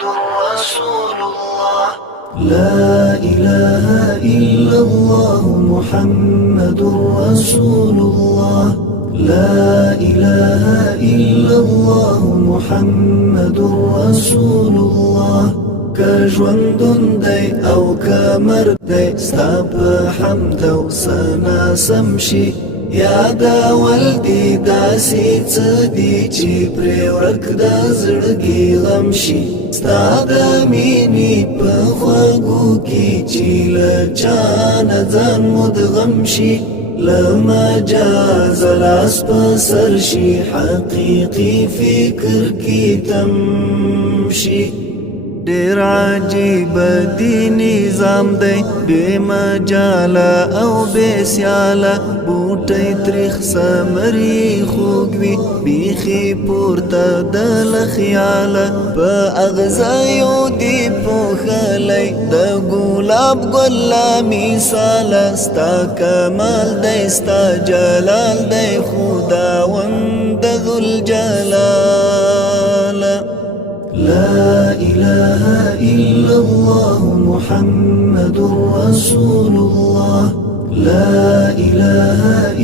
محمد رسول الله. لا إله إلا الله محمد رسول الله. لا إله إلا الله محمد رسول الله. كژوندون دی او کمرګ دی ستا په حمد او ثنا سم شي. یادول دي داسې څه دي چې پرې ورک د زړګي غم شي. ستا د مینې په خوږو کې چې له چا نه ځان مدغم شي. له مجاز لاس په سر شي حقیقي فکر کې تم شي. ډېر عجیب دی نظام دی بې مجاله او بې سیاله. بوټی تریخ ثمرې خوږ وي بیخي پورته د له خیاله. په اغزیو دي پوښلی د ګلاب ګل لا مثاله. ستا کمال دی ستا جلال دی خداوند ذوالجلاله. لا إله إلا الله محمد رسول الله. لا إله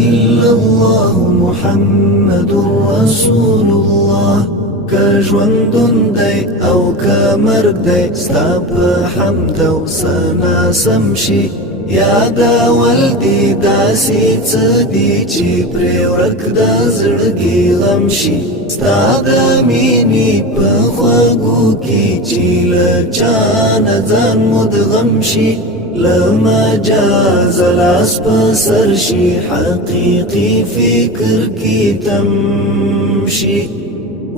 إلا الله محمد رسول الله. کژوندون دی او کمرګ دی ستا په حمد او ثنا سم شي. یادول دي داسې څه دي چې پرې ورک د زړګي غم شي. ستا د مینې په خوږو کې چې له چا نه ځان مدغم شي. له مجاز لاس په سر شي حقیقي فکر کې تم شي.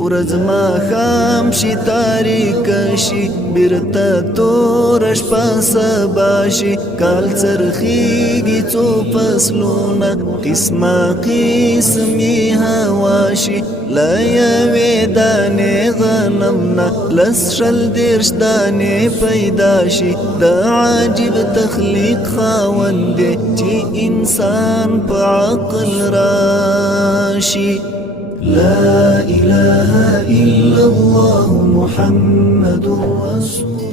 ورځ ماښام شي تاریک شي بیرته تور شپه سبا شي. کال څرخیږي څو فصلونه قسمه قسمي هوا شي. له یوې دانې غنم نه لس شل دېرش دانې پیدا شي. د عجیب تخلیق خاوند دی چې انسان په عقل راشي. لا إله إلا الله محمد رسول